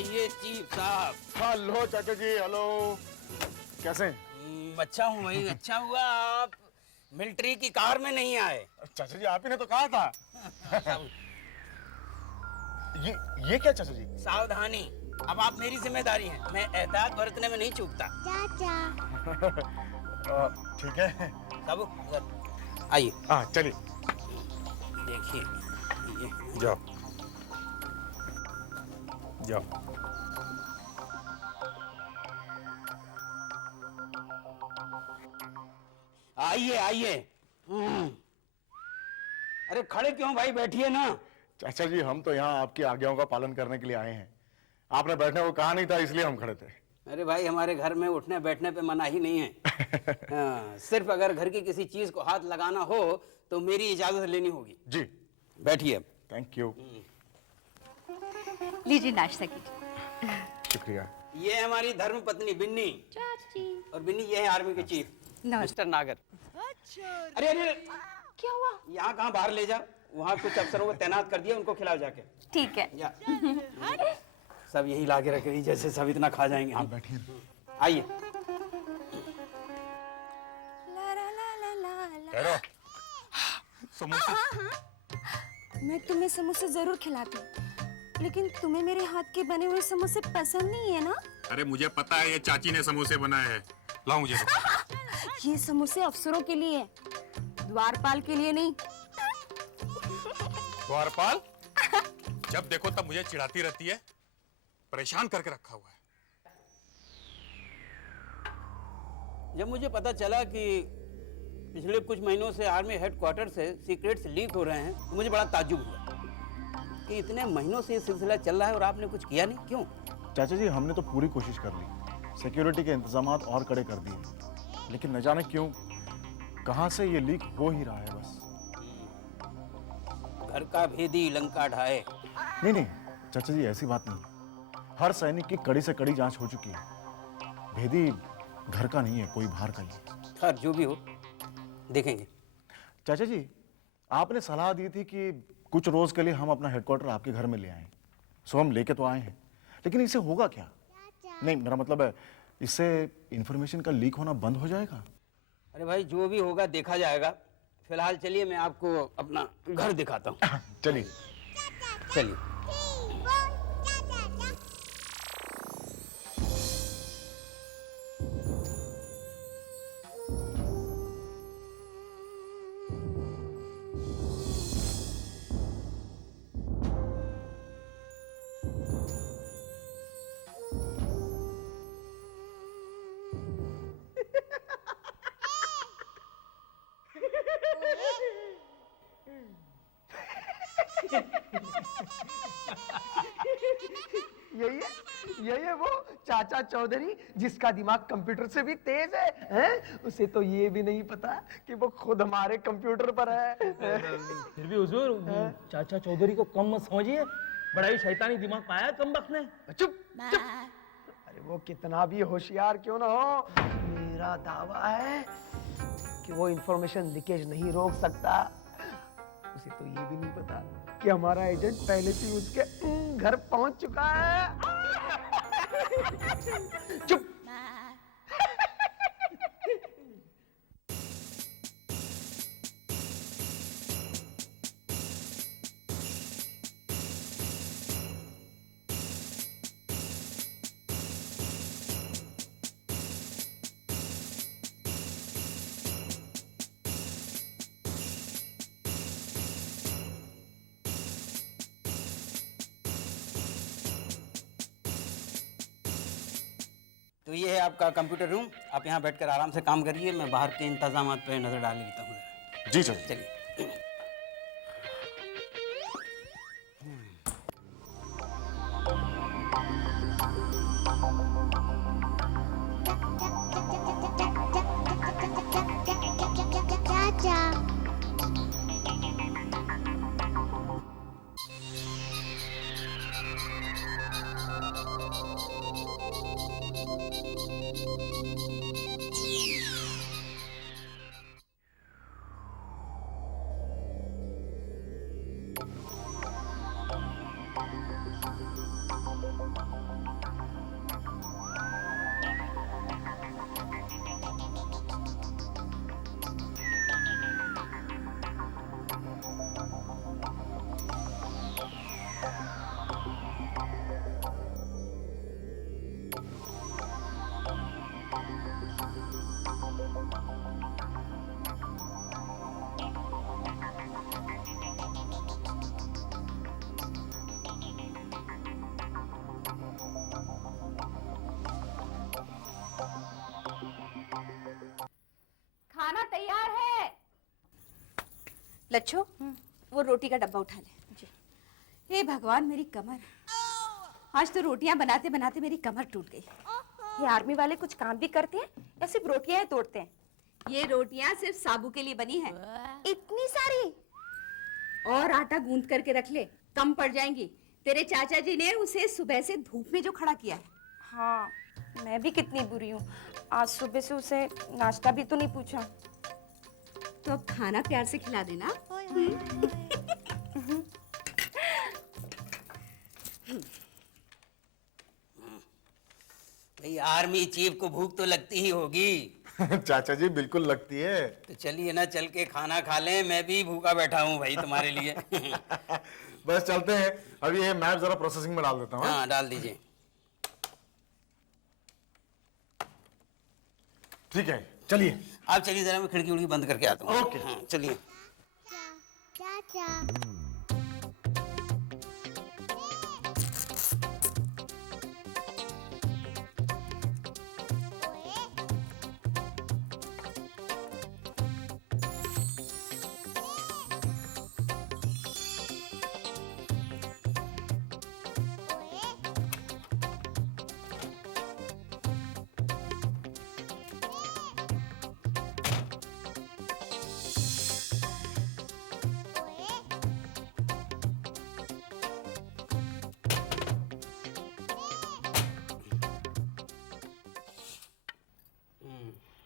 आइए चीफ साहब। हेलो चाचा जी। हेलो, कैसे हैं? अच्छा हूँ भाई, अच्छा हुआ आप मिलिट्री की कार में नहीं आए। चाचा जी आप ही ने तो कहा था। ये क्या चाचा जी? सावधानी, अब आप मेरी जिम्मेदारी हैं। मैं एहतियात बरतने में नहीं चूकता। चाचा ठीक है। साबू उधर आइए। हाँ चलिए। देखिए ये जाओ जाओ। आइए आइए। अरे खड़े क्यों भाई, बैठिए ना। चाचा जी हम तो यहाँ आपकी आज्ञाओं का पालन करने के लिए आए हैं। आपने बैठने को कहा नहीं था इसलिए हम खड़े थे। अरे भाई हमारे घर में उठने बैठने पे मनाही नहीं है। हाँ, सिर्फ अगर घर की किसी चीज को हाथ लगाना हो तो मेरी इजाजत लेनी होगी। जी बैठिए। Thank you. लीजिए नाश्ता कीजिए। शुक्रिया। ये हमारी धर्म पत्नी बिन्नी। चाची। और बिन्नी ये है आर्मी के चीफ मिस्टर नागर। अरे अरे क्या हुआ? यहाँ कहाँ बाहर ले जाओ, वहाँ कुछ अफसरों को तैनात कर दिया, उनको खिलाओ जाके। ठीक है। या सब यही ला के रख रही, जैसे सब इतना खा जाएंगे। आप बैठिए। आइए। ठहरो। समोसे। मैं तुम्हें समोसे जरूर खिलाती हूँ, लेकिन तुम्हें मेरे हाथ के बने हुए समोसे पसंद नहीं है ना? अरे मुझे पता है ये चाची ने समोसे बनाए हैं। लाओ मुझे। ये समोसे अफसरों के लिए है, द्वारपाल के लिए नहीं। द्वारपाल? जब देखो तब मुझे चिढ़ाती रहती है, परेशान करके रखा हुआ है। जब मुझे पता चला कि पिछले कुछ महीनों से आर्मी हेडक्वार्टर से सीक्रेट्स लीक हो रहे हैं तो मुझे बड़ा ताज्जुब हुआ कि इतने महीनों से ये सिलसिला चल रहा है और आपने कुछ किया नहीं, क्यों? चाचा जी हमने तो पूरी कोशिश कर ली, सिक्योरिटी के इंतजामात और कड़े कर दिए, लेकिन न जाने क्यों कहां से ये लीक हो ही रहा है। बस घर का भेदी लंका ढाए। नहीं नहीं चाचा जी ऐसी बात नहीं। हर सैनिक की कड़ी से कड़ी जांच हो चुकी है। भेदी घर का नहीं है, कोई बाहर का ही है। खैर जो भी हो देखेंगे। चाचा जी आपने सलाह दी थी कि कुछ रोज के लिए हम अपना हेडक्वार्टर आपके घर में ले आएं, सो हम लेके तो आए हैं, लेकिन इससे होगा क्या? नहीं मेरा मतलब है इससे इंफॉर्मेशन का लीक होना बंद हो जाएगा? अरे भाई जो भी होगा देखा जाएगा। फिलहाल चलिए मैं आपको अपना घर दिखाता हूँ। चलिए। चलिए। यही है वो चाचा चौधरी जिसका दिमाग कंप्यूटर से भी तेज है, हैं? उसे तो ये भी नहीं पता कि वो खुद हमारे कंप्यूटर पर है। फिर भी हुजूर चाचा चौधरी को कम मत समझिए, बड़ा ही शैतानी दिमाग पाया कम वक्त ने। चुप चुप। अरे वो कितना भी होशियार क्यों ना हो, मेरा दावा है कि वो इंफॉर्मेशन लीकेज नहीं रोक सकता। उसे तो ये भी नहीं पता कि हमारा एजेंट पहले से उसके घर पहुंच चुका है। चुप। तो ये है आपका कंप्यूटर रूम, आप यहाँ बैठकर आराम से काम करिए, मैं बाहर के इंतजामात पे नजर डाल लेता हूँ। जी चाचा। चलिए। चाचा खाना तैयार है। लच्छो, वो रोटी का डब्बा उठा ले। जी। हे भगवान, मेरी कमर। आज तो रोटियां बनाते बनाते मेरी कमर टूट गई। ये आर्मी वाले कुछ काम भी करते हैं या सिर्फ रोटियां ही तोड़ते हैं? ये रोटियां सिर्फ साबू के लिए बनी है। इतनी सारी? और आटा गूंद करके रख ले, कम पड़ जाएंगी। तेरे चाचा जी ने उसे सुबह से धूप में जो खड़ा किया है। हाँ, मैं भी कितनी बुरी हूँ, आज सुबह से उसे नाश्ता भी तो नहीं पूछा। तो अब खाना प्यार से खिला देना। भाई आर्मी चीफ को भूख तो लगती ही होगी। चाचा जी बिल्कुल लगती है। तो चलिए ना, चल के खाना खा लें, मैं भी भूखा बैठा हूँ भाई तुम्हारे लिए। बस चलते हैं, अभी ये मैप जरा प्रोसेसिंग में डाल देता हूँ। हाँ डाल दीजिए। ठीक है, चलिए। आप चलिए, जरा मैं खिड़की उड़की बंद करके आता हूँ। ओके। हाँ चलिए।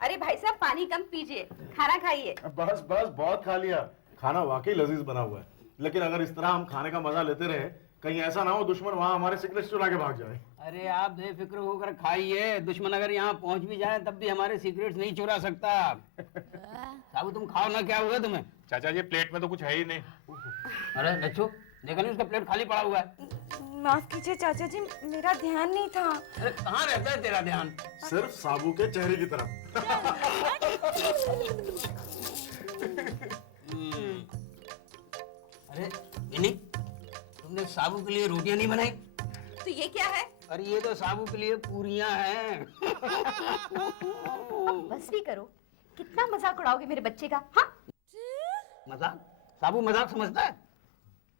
अरे भाई साहब, पानी कम पीजिए, खाना खाइए। बस बस, बहुत खा लिया। खाना वाकई लजीज बना हुआ है, लेकिन अगर इस तरह हम खाने का मजा लेते रहे, कहीं ऐसा ना हो दुश्मन वहां हमारे सिगरेट चुरा के भाग जाए। अरे आप बेफिक्र होकर खाइए, दुश्मन अगर यहाँ पहुंच भी जाए तब भी हमारे सीक्रेट्स नहीं चुरा सकता। साबू तुम खाओ ना, क्या हुआ तुम्हें? चाचा जी प्लेट में तो कुछ है ही नहीं। अरे लच्छू, देखा नहीं उसका प्लेट खाली पड़ा हुआ है। माफ कीजिए चाचा जी, मेरा ध्यान नहीं था। अरे कहाँ रहता है तेरा ध्यान? सिर्फ साबू के चेहरे की तरफ। अरे इन्हीं, तुमने साबू के लिए रोटियां नहीं बनाई? तो ये क्या है? अरे ये तो साबू के लिए पूरियां हैं। बस भी करो, कितना मजाक उड़ाओगे मेरे बच्चे का? हाँ, मजाक? साबू मजाक समझता है?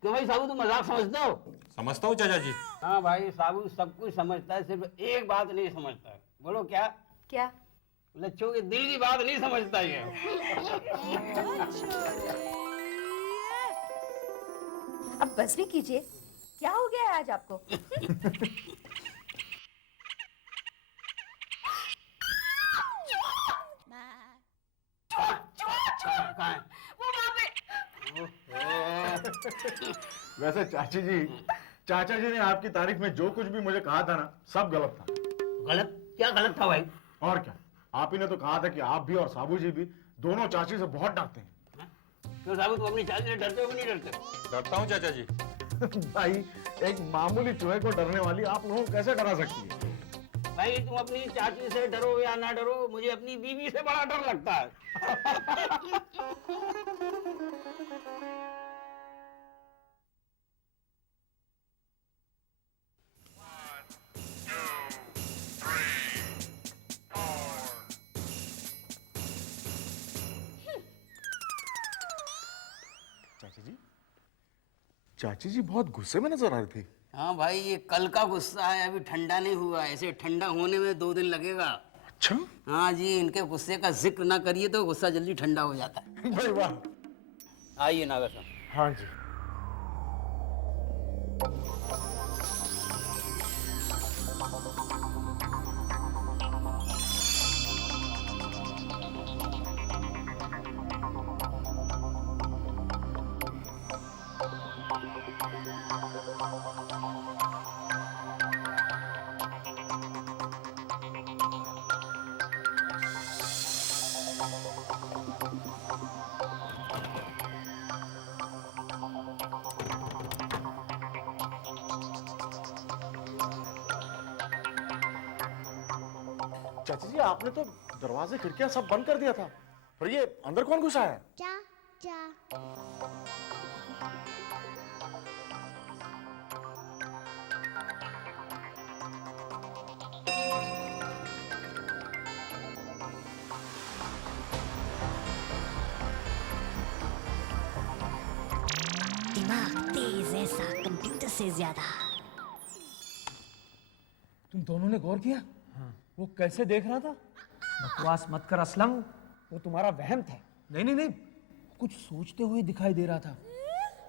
क्यों भाई साबू, तुम मजाक समझते हो? समझता हूँ चाचा जी। हाँ भाई, साबू सब कुछ समझता है, सिर्फ एक बात नहीं समझता है। बोलो क्या? क्या? लच्छों के दिल की बात नहीं समझता ये। अब बस भी कीजिए, क्या हो गया है आज आपको? कहाँ है? वो वहाँ पे। वैसे चाचा जी ने आपकी तारीफ में जो कुछ भी मुझे कहा था ना, सब गलत था। गलत? क्या गलत था भाई? और क्या, आप ही ने तो कहा था कि आप भी और साबू जी भी दोनों चाची से बहुत डरते हैं। क्यों साबू, तुम अपनी चाची से डरते हो कि नहीं डरते? डरता हूँ चाचा जी। भाई, एक मामूली चूहे को डरने वाली आप लोगों को कैसे डरा सकती है? भाई तुम अपनी चाची से डरो या ना डरो, मुझे अपनी बीवी से बड़ा डर लगता है। चाची जी बहुत गुस्से में नजर आ रही थी। हाँ भाई, ये कल का गुस्सा है, अभी ठंडा नहीं हुआ। ऐसे ठंडा होने में 2 दिन लगेगा। अच्छा। हाँ जी, इनके गुस्से का जिक्र ना करिए तो गुस्सा जल्दी ठंडा हो जाता है। भाई वाह। आइए नागर साहब। हाँ जी। चाची जी, आपने तो दरवाजे खिड़कियां सब बंद कर दिया था, पर ये अंदर कौन घुसा है? तेज ऐसा कंप्यूटर से ज्यादा। तुम दोनों ने गौर किया? वो कैसे देख रहा था? बकवास मत कर असलम, वो तुम्हारा वहम था। नहीं नहीं नहीं, कुछ सोचते हुए दिखाई दे रहा था।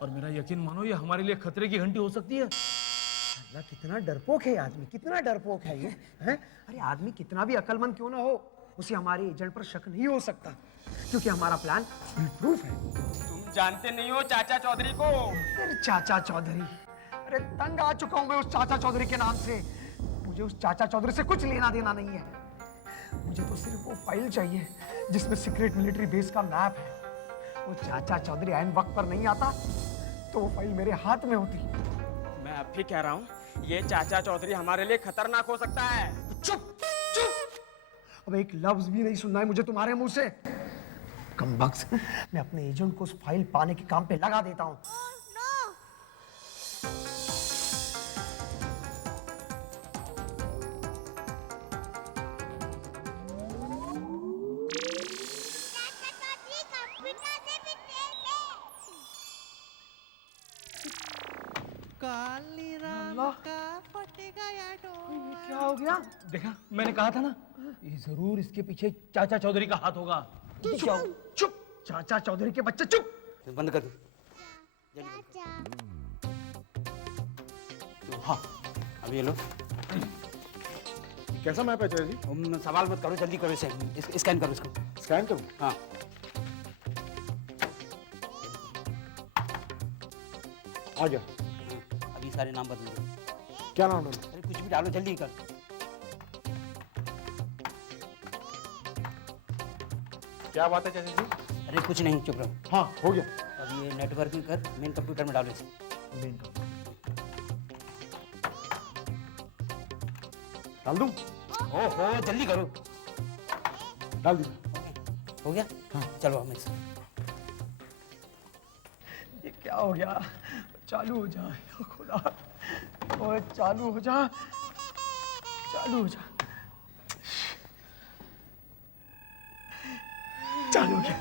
और मेरा यकीन मानो, ये हमारे लिए खतरे की घंटी हो सकती है। अल्लाह, कितना डरपोक है आदमी, कितना डरपोक है ये, हैं? अरे आदमी कितना भी अक्लमंद क्यों ना हो, उसे हमारे एजेंट पर शक नहीं हो सकता, क्योंकि हमारा प्लान प्रूफ है। तुम जानते नहीं हो चाचा चौधरी को। अरे चाचा चौधरी, अरे तंग आ चुका हूं मैं उस चाचा चौधरी के नाम से। मुझे उस चाचा चौधरी से कुछ लेना देना नहीं है। मुझे तो सिर्फ वो फाइल चाहिए जिसमें सीक्रेट मिलिट्री बेस का मैप है। वो चाचा चौधरी ऐन वक्त पर नहीं आता तो वो फाइल मेरे हाथ में होती। मैं अब भी कह रहा हूँ, ये चाचा चौधरी हमारे लिए खतरनाक हो सकता है। चुप चुप, अब एक लफ्ज भी नहीं सुनना है मुझे तुम्हारे मुंह से। कमबख्त, मैं अपने एजेंट को उस फाइल पाने के काम पे लगा देता हूँ। क्या हो गया? देखा, मैंने कहा था ना, ये जरूर इसके पीछे चाचा चौधरी का हाथ होगा। चुप चुप, चाचा चौधरी के बच्चे चुप। बंद कर दो। हाँ, अब ये लो। कैसा मैप है चाचा जी? सवाल मत करो, जल्दी करो इसे। स्कैन करो इसको। स्कैन करूं? हाँ। आ गया। अभी सारे नाम बदल दो। क्या नाम है? अरे कुछ भी डालो, जल्दी कर। क्या बात है चाचा जी? अरे कुछ नहीं, चुप रहो। हाँ, हो गया। अब ये नेटवर्किंग कर, मेन कंप्यूटर में डालो इसे। मेन कंप्यूटर डाल दूं? ओहो, जल्दी करो। डाल दिया। हो गया? हाँ। चलो हम इसे। ये क्या हो गया? चालू हो जा या खुदा, ओए चालू हो जा, चालू हो जा। चालू हो गया।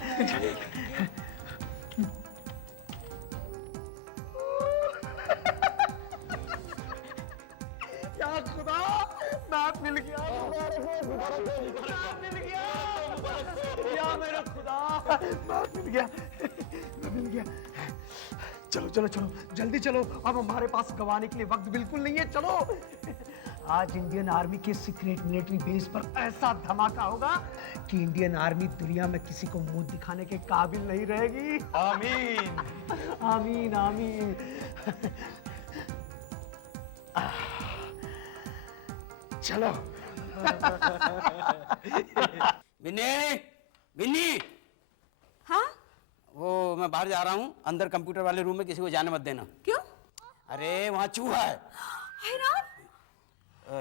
या खुदा, मैप मिल गया। मैप मिल गया। या मेरा खुदा, मैप मिल गया। मैप मिल गया। चलो चलो चलो, जल्दी चलो, अब हमारे पास गवाने के लिए वक्त बिल्कुल नहीं है। चलो, आज इंडियन आर्मी के सीक्रेट मिलिट्री बेस पर ऐसा धमाका होगा कि इंडियन आर्मी दुनिया में किसी को मुंह दिखाने के काबिल नहीं रहेगी। आमीन। आमीन आमीन। चलो। बिन्नी, बिन्नी। हाँ? वो मैं बाहर जा रहा हूँ, अंदर कंप्यूटर वाले रूम में किसी को जाने मत देना। क्यों? अरे वहाँ चूहा है।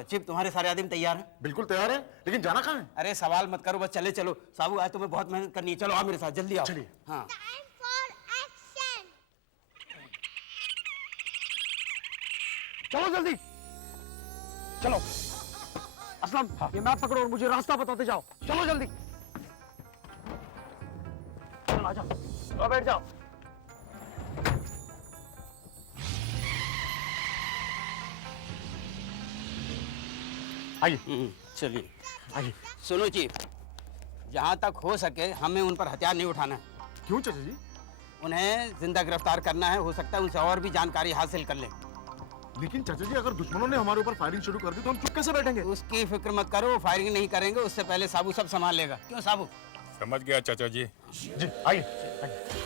चिप, तुम्हारे सारे आदमी तैयार हैं? बिल्कुल तैयार है, लेकिन जाना कहाँ है? अरे सवाल मत करो, बस चले चलो। साबू, आज तुम्हें बहुत मेहनत करनी है। चलो आओ मेरे साथ, जल्दी आओ। चलिए। हाँ। चलो जल्दी, चलो। असलम, ये मैप पकड़ो और मुझे रास्ता बताते जाओ। चलो जल्दी। चलो आ जाओ, बैठ जाओ। आइए। चलिए। आइए। सुनो जी, जहाँ तक हो सके हमें उन पर हथियार नहीं उठाना है। क्यों चाचा जी? उन्हें जिंदा गिरफ्तार करना है। हो सकता है उनसे और भी जानकारी हासिल कर लें। लेकिन चाचा जी, अगर दुश्मनों ने हमारे ऊपर फायरिंग शुरू कर दी तो हम चुप कैसे बैठेंगे? उसकी फिक्र मत करो, फायरिंग नहीं करेंगे। उससे पहले साबू सब संभाल लेगा। क्यों साबू? समझ गया चाचा जी। जी आइए, आइए।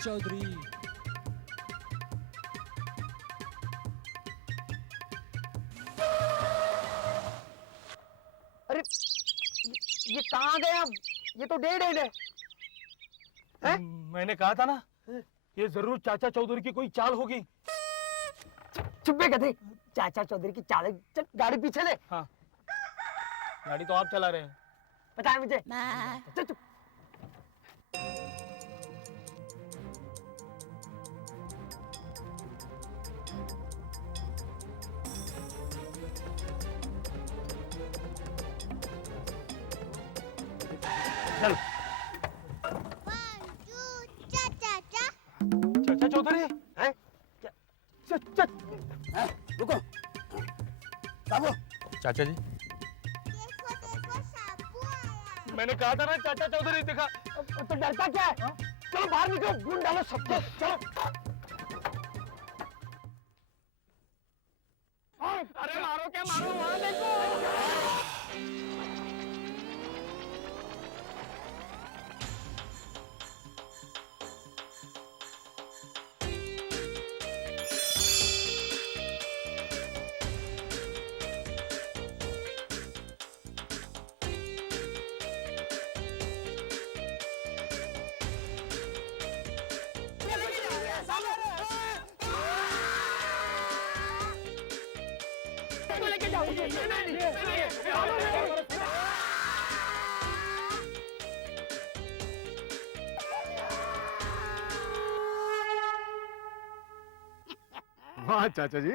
चौधरी कहाँ गए हम? ये तो डेड एंड है। मैंने कहा था ना, ये जरूर चाचा चौधरी की कोई चाल होगी। चुप्पे गधे, चाचा चौधरी की चाल है। चल गाड़ी पीछे ले। हाँ, गाड़ी तो आप चला रहे हैं। पता है मुझे। चल चुप। चल। चाचा चौधरी हैं? चल। हाँ, रुको बाबू। चाचा जी, मैंने कहा था ना चाचा चौधरी दिखा। तो डरता क्या है? चलो बाहर निकलो, ढूंढ डालो सबको। चलो। अरे मारो क्या मारो, वहां देखो। वाह चाचा जी,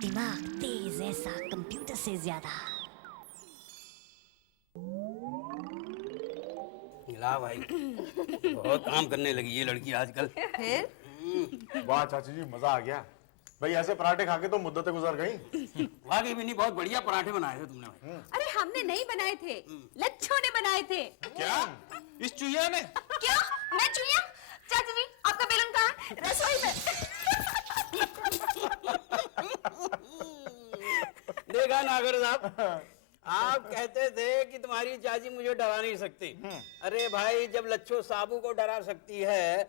दिमाग तेज ऐसा कंप्यूटर से ज्यादा। ला भाई, बहुत काम करने लगी ये लड़की आजकल। फिर वाह चाचा जी, मजा आ गया भाई। ऐसे पराठे खा के तो मुद्दतें गुजर गई। वाकई भी नहीं, बहुत बढ़िया पराठे बनाए थे तुमने भाई। अरे हमने नहीं बनाए थे, लच्छों ने बनाए थे। क्या इस चुहिया ने? क्या मैं चुहिया? चाचा जी आपका बेलन कहाँ है? रसोई में। देखा नागर साहब, आप कहते थे कि तुम्हारी चाची मुझे डरा नहीं सकती। अरे भाई, जब लच्छो साबू को डरा सकती है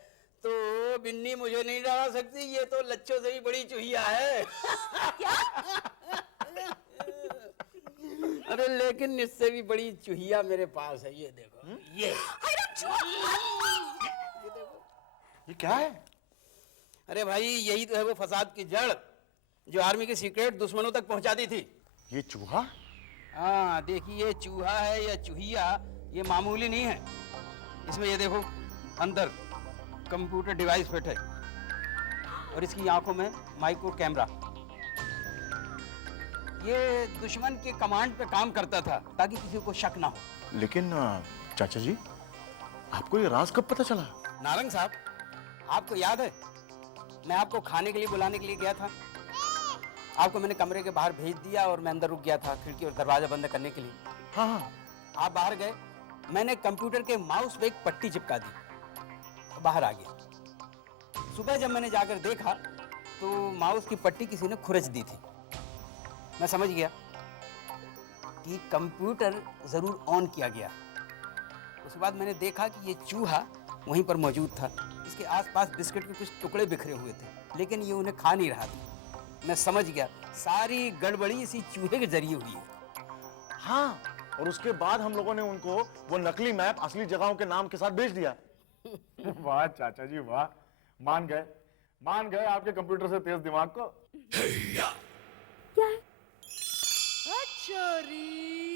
तो बिन्नी मुझे नहीं डरा सकती। ये तो लच्छो से भी बड़ी चुहिया है। क्या? अरे लेकिन इससे भी बड़ी चुहिया मेरे पास है। ये देखो, ये ये क्या है? अरे भाई, यही तो है वो फसाद की जड़ जो आर्मी के सीक्रेट दुश्मनों तक पहुंचाती थी। ये चूहा? हाँ देखिए, ये चूहा है या चूहिया, ये मामूली नहीं है। इसमें ये देखो, अंदर कंप्यूटर डिवाइस फिट है और इसकी आंखों में माइक्रो कैमरा। ये दुश्मन के कमांड पे काम करता था ताकि किसी को शक ना हो। लेकिन चाचा जी, आपको ये राज कब पता चला? नारंग साहब, आपको याद है मैं आपको खाने के लिए बुलाने के लिए गया था? आपको मैंने कमरे के बाहर भेज दिया और मैं अंदर रुक गया था खिड़की और दरवाजा बंद करने के लिए। हाँ हाँ। आप बाहर गए, मैंने कंप्यूटर के माउस पे एक पट्टी चिपका दी, बाहर आ गया। सुबह जब मैंने जाकर देखा तो माउस की पट्टी किसी ने खुरच दी थी। मैं समझ गया कि कंप्यूटर जरूर ऑन किया गया। उसके बाद मैंने देखा कि ये चूहा वहीं पर मौजूद था। इसके आसपास बिस्किट के कुछ टुकड़े बिखरे हुए थे, लेकिन ये उन्हें खा नहीं रहा था। मैं समझ गया सारी गड़बड़ी इसी चूहे के जरिए हुई है। हाँ, और उसके बाद हम लोगों ने उनको वो नकली मैप असली जगहों के नाम के साथ भेज दिया। वाह चाचा जी वाह, मान गए आपके कंप्यूटर से तेज दिमाग को। क्या है? अच्छा री